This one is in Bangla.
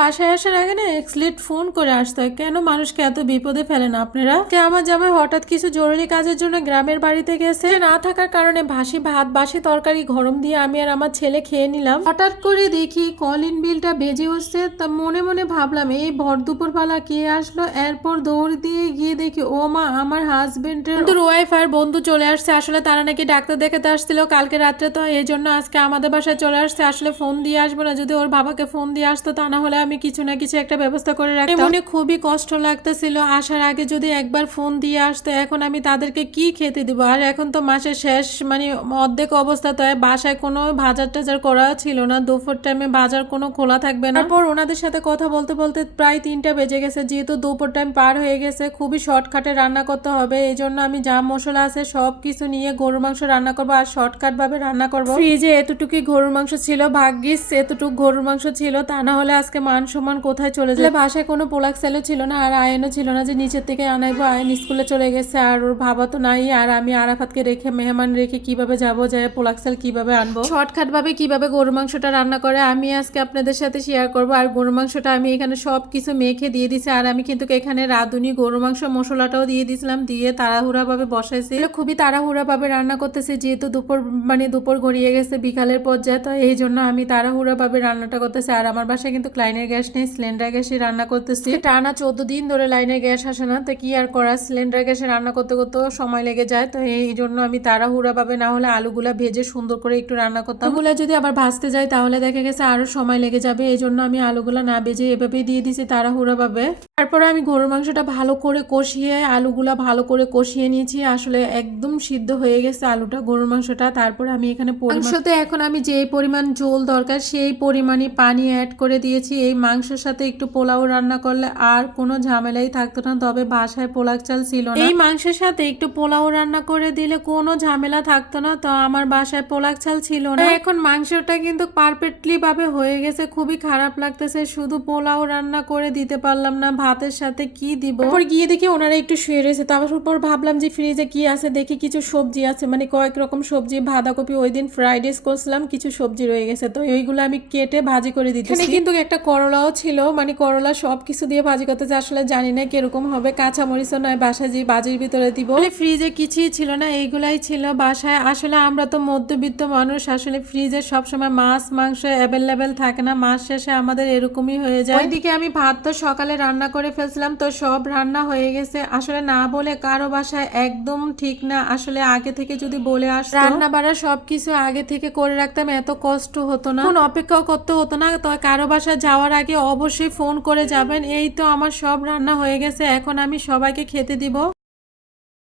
বাসায় আসার আগে না এক্সলেট ফোন করে আসতে হয়। কেন মানুষকে এত বিপদে ফেলেন আপনারা? যে আমার জামাই হঠাৎ কিছু জরুরি কাজের জন্য গ্রামের বাড়িতে গেছে। না থাকার কারণে ভাসি ভাত, বাসি তরকারি গরম দিয়ে আমি আর আমার ছেলে খেয়ে নিলাম। হঠাৎ করে দেখি কলিং বিলটা বেজে উঠছে। তা মনে মনে ভাবলাম, এই ভর দুপুরবেলা কে আসলো? এরপর দৌড় দিয়ে গিয়ে দেখি, ও মা, আমার হাজবেন্ডের ওয়াইফ আর বন্ধু চলে আসছে। আসলে তারা নাকি ডাক্তার দেখাতে আসছিল। কালকে রাত্রে তো এই জন্য আজকে আমাদের বাসায় চলে আসছে। আসলে ফোন দিয়ে আসব না। যদি ওর বাবাকে ফোন দিয়ে আসতো তা না হলে আমি কিছু না কিছু একটা ব্যবস্থা করে রাখতাম। মনে খুবই কষ্ট লাগতেছিল। আসার আগে যদি একবার ফোন দিয়ে আসতো এখন আমি তাদেরকে কি খেতে দিব? আর এখন তো মাসের শেষ মানে অর্ধেক অবস্থা তো বাসায় কোনো বাজার টাজার করা ছিল না। দুপুর টাইমে বাজার কোনো খোলা থাকবে না। তারপর ওনাদের সাথে কথা বলতে বলতে প্রায় তিনটা বেজে গেছে। যেহেতু দুপুর টাইম পার হয়ে গেছে খুবই শর্টকাটে রান্না করতে হবে। এই জন্য আমি যা মশলা আছে সব কিছু নিয়ে গরুর মাংস রান্না করব। আর শর্টকাট ভাবে রান্না করব। ফ্রিজে এতটুকুই গরুর মাংস ছিল। ভাগ্যিস এতটুকু গরুর মাংস ছিল। তা না হলে আজকে মান সম্মান কোথায় চলে যায়? বাসায় কোনো পোলাক সেলও ছিল না আর আয়নও ছিল না যে নিচের থেকে আনাইবো। আয়ন স্কুলে চলে গেছে আর ওর ভাবা তো নাই আর আমি আরাফাতকে রেখে মেহমান রেখে কীভাবে যাব যায় পোলাক সেল কীভাবে আনব? শর্টকাট ভাবে কীভাবে গরুর মাংসটা রান্না করে আমি আজকে আপনাদের সাথে শেয়ার করব। আর গরুর মাংসটা আমি এখানে সব কিছু মেখে দিয়ে দিছি আর আমি কিন্তু এখানে রাঁধুনি গরুর মাংস মশলাটাও দিয়ে দিয়েছিলাম দিয়ে তাড়াহুড়াভাবে বসাইছি। খুবই তাড়াহুড়াভাবে রান্না করতেছি যেহেতু দুপুর মানে দুপুর গড়িয়ে গেছে বিকালের পর্যায়ে তো এই জন্য আমি তাড়াহুড়াভাবে রান্নাটা করতেছি আর আমার বাসায় কিন্তু লাইনের গ্যাস নেই সিলিন্ডার গ্যাসে রান্না করতেছি। টানা চোদ্দ দিন ধরে লাইনের গ্যাস আসে না তো কি আর করা সিলিন্ডার গ্যাসে রান্না করতে করতেও সময় লেগে যায় তো এই জন্য আমি তাড়াহুড়া পাবে না হলে আলুগুলা ভেজে সুন্দর করে একটু রান্না করতাম। ওগুলা যদি আবার ভাজতে যাই তাহলে দেখা গেছে আরও সময় লেগে যাবে এই জন্য আমি আলুগুলা না ভেজে এভাবেই দিয়ে দিছি তাড়াহুড়া ভাবে। তারপরে আমি গরুর মাংসটা ভালো করে কষিয়ে আলুগুলা ভালো করে কষিয়ে নিয়েছি। আসলে একদম সিদ্ধ হয়ে গেছে আলুটা গরুর মাংসটা। তারপরে আমি এখানে মাংসতে এখন আমি যে পরিমাণ ঝোল দরকার সেই পরিমাণে পানি অ্যাড করে দিয়েছি। এই মাংসের সাথে একটু পোলাও রান্না করলে আর কোনো ঝামেলাই থাকতো না তবে বাসায় পোলাক চাল ছিল না। এই মাংসের সাথে একটু পোলাও রান্না করে দিলে কোনো ঝামেলা থাকতো না তো আমার বাসায় পোলাক চাল ছিল না। এখন মাংসটা কিন্তু পারফেক্টলি ভাবে হয়ে গেছে খুবই খারাপ লাগতেছে। শুধু পোলাও রান্না করে দিতে পারলাম না ভাতের সাথে কি দিব? তারপর গিয়ে দেখি ওনারা একটু শুয়ে রয়েছে। তারপর ভাবলাম যে ফ্রিজে কি আছে, দেখি কিছু সবজি আছে। মানে কয়েক রকম সবজি, বাঁধাকপি ওই দিন ফ্রাইড রাইস করছিলাম, কিছু সবজি রয়ে গেছে। তো ওইগুলো আমি কেটে ভাজি করে দিচ্ছি। এখানে কিন্তু একটা করলাও ছিল। মানে করলা সব কিছু দিয়ে ভাজি করতে আসলে জানি না কীরকম হবে। কাঁচা মরিচও নয়, বাসায় যে বাজির ভিতরে দিব। ফ্রিজে কিছুই ছিল না, এইগুলাই ছিল বাসায়। আসলে আমরা তো মধ্যবিত্ত মানুষ, আসলে ফ্রিজে সবসময় মাছ, মাংস অ্যাভেলেবেল থাকে না। মাস শেষে আমাদের এরকমই হয়ে যায়। ওইদিকে আমি ভাত তো সকালে রান্না করে ফেলছিলাম তো সব রান্না হয়ে গেছে। আসলে না বলে কারও বাসায় একদম ঠিক না। আসলে আগে থেকে যদি বলে আস রান্না বাড়া সব কিছু আগে থেকে করে রাখতাম এত কষ্ট হতো না। এখন অপেক্ষাও করতে হতো না তো কারও বাসায় যাওয়ার আগে অবশ্যই ফোন করে যাবেন। এই তো আমার সব রান্না হয়ে গেছে এখন আমি সবাইকে খেতে দিব।